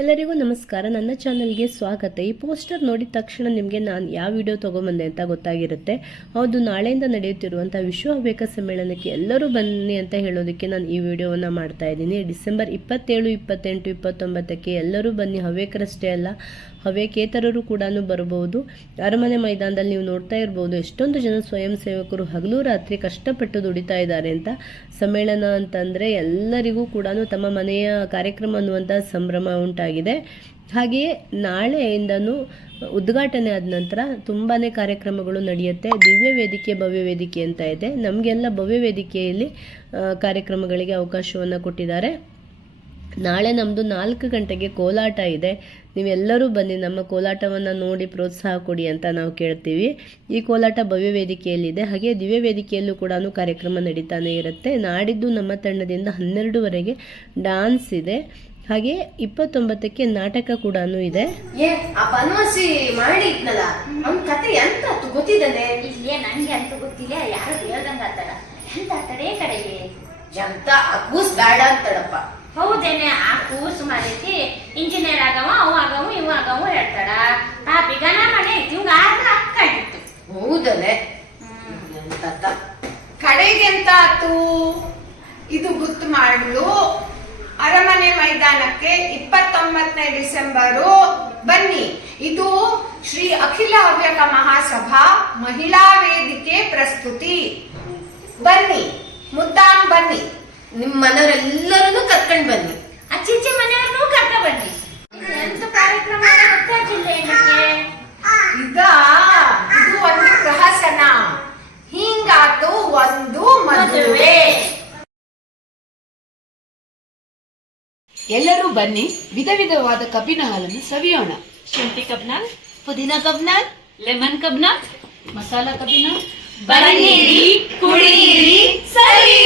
ಎಲ್ಲರಿಗೂ ನಮಸ್ಕಾರ. ನನ್ನ ಚಾನಲ್ಗೆ ಸ್ವಾಗತ. ಈ ಪೋಸ್ಟರ್ ನೋಡಿದ ತಕ್ಷಣ ನಿಮಗೆ ನಾನು ಯಾವ ವಿಡಿಯೋ ತೊಗೊಂಬಂದೆ ಅಂತ ಗೊತ್ತಾಗಿರುತ್ತೆ. ಹೌದು, ನಾಳೆಯಿಂದ ನಡೆಯುತ್ತಿರುವಂಥ ವಿಶ್ವ ಹವ್ಯಕ ಸಮ್ಮೇಳನಕ್ಕೆ ಎಲ್ಲರೂ ಬನ್ನಿ ಅಂತ ಹೇಳೋದಕ್ಕೆ ನಾನು ಈ ವಿಡಿಯೋವನ್ನು ಮಾಡ್ತಾ ಇದ್ದೀನಿ. ಡಿಸೆಂಬರ್ ಇಪ್ಪತ್ತೇಳು, ಇಪ್ಪತ್ತೆಂಟು, ಇಪ್ಪತ್ತೊಂಬತ್ತಕ್ಕೆ ಎಲ್ಲರೂ ಬನ್ನಿ. ಹವ್ಯಕರಷ್ಟೇ ಅಲ್ಲ, ಹವ್ಯಕೇತರರು ಕೂಡ ಬರಬಹುದು. ಅರಮನೆ ಮೈದಾನದಲ್ಲಿ ನೀವು ನೋಡ್ತಾ ಇರ್ಬೋದು. ಎಷ್ಟೊಂದು ಜನ ಸ್ವಯಂ ಸೇವಕರು ಹಗಲು ರಾತ್ರಿ ಕಷ್ಟಪಟ್ಟು ದುಡಿತಾ ಇದ್ದಾರೆ ಅಂತ. ಸಮ್ಮೇಳನ ಅಂತಂದರೆ ಎಲ್ಲರಿಗೂ ಕೂಡ ತಮ್ಮ ಮನೆಯ ಕಾರ್ಯಕ್ರಮ ಅನ್ನುವಂಥ ಸಂಭ್ರಮ ಉಂಟಾಗಿದೆ ಹಾಗೆಯೇ ನಾಳೆಯಿಂದನೂ ಉದ್ಘಾಟನೆ ಆದ ನಂತರ ತುಂಬಾ ಕಾರ್ಯಕ್ರಮಗಳು ನಡೆಯುತ್ತೆ. ದಿವ್ಯ ವೇದಿಕೆ, ಭವ್ಯ ವೇದಿಕೆ ಅಂತ ಇದೆ. ನಮಗೆಲ್ಲ ಭವ್ಯ ವೇದಿಕೆಯಲ್ಲಿ ಕಾರ್ಯಕ್ರಮಗಳಿಗೆ ಅವಕಾಶವನ್ನು ಕೊಟ್ಟಿದ್ದಾರೆ. ನಾಳೆ ನಮ್ಮದು ನಾಲ್ಕು ಗಂಟೆಗೆ ಕೋಲಾಟ ಇದೆ. ನೀವೆಲ್ಲರೂ ಬನ್ನಿ ನಮ್ಮ ಕೋಲಾಟವನ್ನು ನೋಡಿ ಪ್ರೋತ್ಸಾಹ ಕೊಡಿ ಅಂತ ನಾವು ಕೇಳ್ತೀವಿ. ಈ ಕೋಲಾಟ ಭವ್ಯ ವೇದಿಕೆಯಲ್ಲಿದೆ. ಹಾಗೆ ದಿವ್ಯ ವೇದಿಕೆಯಲ್ಲೂ ಕೂಡ ಕಾರ್ಯಕ್ರಮ ನಡೀತಾನೆ ಇರುತ್ತೆ. ನಾಡಿದ್ದು ನಮ್ಮ ತಂಡದಿಂದ ಹನ್ನೆರಡುವರೆಗೆ ಡಾನ್ಸ್ ಇದೆ. ಹಾಗೆ ಇಪ್ಪತ್ತೊಂಬತ್ತಕ್ಕೆ ನಾಟಕ ಕೂಡ ಇದೆ. ಆ ಬನವಾಸಿ ಮಾಡಿದ್ನಲ್ಲ ಅವ್ನ್ ಕತೆ ಎಂತ ಗೊತ್ತಿದ್ದಾನೆ ಇಲ್ಲೇ ಅಂತ ಗೊತ್ತಿಲ್ಲ ಯಾರು ಹೇಳ್ದಂಗ ಎಂತ ಕಡೆಗೆ? ಎಂತ ಅಗ್ಗೂಸ್ ಬೇಡ ಅಂತಡಪ್ಪ ಹೌದೇನೆ ಆ ಕೂಸು ಮಾಡೈತಿ ಇಂಜಿನಿಯರ್ ಆಗವ ಅವ ಆಗವ ಇವ ಆಗವ ಹೇಳ್ತಾರ ಬಿಗನ ಮನೆ ಐತಿ ಇವಂಗ ಆದ್ರ ಅಕ್ಕ ಆಗಿತ್ತು. ಹೌದಲ್ಲೇ ಎಂತ ಕಡೆಗೆ ಎಂತ ಆತು ಇದು ಗುತ್ತು ಮಾಡಲು. ಅರಮನೆ ಮೈದಾನಕ್ಕೆ ಇಪ್ಪತ್ತೊಂಬತ್ತನೇ ಡಿಸೆಂಬರು. ಬನ್ನಿ. ಇದು ಶ್ರೀ ಅಖಿಲ ಹವ್ಯಕ ಮಹಾಸಭಾ ಮಹಿಳಾ ವೇದಿಕೆ ಪ್ರಸ್ತುತಿ. ಬನ್ನಿ. ಮುದ್ದಾಂ ಬನ್ನಿ. ನಿಮ್ ಮನೆಯವರೆಲ್ಲರೂ ಕರ್ಕೊಂಡ್ ಬನ್ನಿ. ಅಚ್ಚಿಚ್ಚಿ ಮನೆಯವ್ರನ್ನೂ ಕರ್ಕ ಬನ್ನಿ. ಎಂತ ಕಾರ್ಯಕ್ರಮ ಗೊತ್ತಾಗಿಲ್ಲ ಇದ ಇದು ಒಂದು ಪ್ರಹಸನ. ಹಿಂಗಾತು ಒಂದು ಮದುವೆ. ಎಲ್ಲರೂ ಬನ್ನಿ ವಿಧ ವಿಧವಾದ ಕಬ್ಬಿನ ಹಾಲನ್ನು ಸವಿಯೋಣ. ಶುಂಠಿ ಕಬ್ನಾಲ್ ಪುದೀನ ಕಬ್ನಾಲ್ ಲೆಮನ್ ಕಬ್ನಾಲ್ ಮಸಾಲಾ ಕಬ್ಬಿನ ಬನ್ನಿರಿ, ಕುಡಿಯಿರಿ ಸರಿ